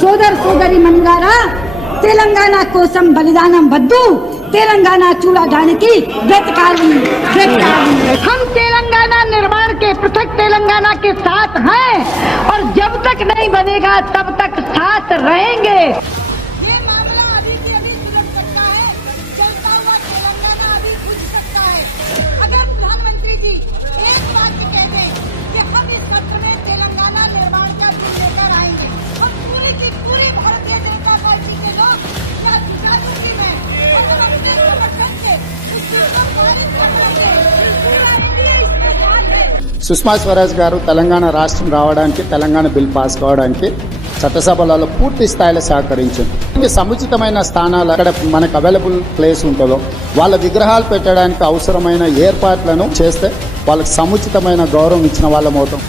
సోదర సోదరి మనులారా, తెలంగాణ కోసం బలిదానం వద్దు, तेलंगाना చూడడానికి బ్రతకాలి। हम तेलंगाना निर्माण के पृथक तेलंगाना के साथ हैं और जब तक नहीं बनेगा तब तक साथ रहेंगे। ये मामला अभी भी सुलझ सकता है, जलता हुआ तेलंगाना अभी बुझ सकता है। अगर प्रधानमंत्री जी एक बात कह दें कि हम इस सत्र में तेलंगाना निर्माण का बिल लेकर आएंगे, हम पूरी की पूरी भारतीय जनता पार्टी के लोग या जागृति में और हम अपने समर्थन से उस बिल को पारित कराएंगे। पूरा इंडिया इसके साथ है। సుష్మా స్వరాజ్ గారు తెలంగాణ రాష్ట్రం రావడానికి, తెలంగాణ బిల్ పాస్ కావడానికి చట్టసభలలో పూర్తి స్థాయిలో సహకరించింది। సముచితమైన స్థానాలు అక్కడ మనకు అవైలబుల్ ప్లేస్ ఉంటుందో వాళ్ళ విగ్రహాలు పెట్టడానికి అవసరమైన ఏర్పాట్లను చేస్తే వాళ్ళకి సముచితమైన గౌరవం ఇచ్చిన వాళ్ళం అవుతాం।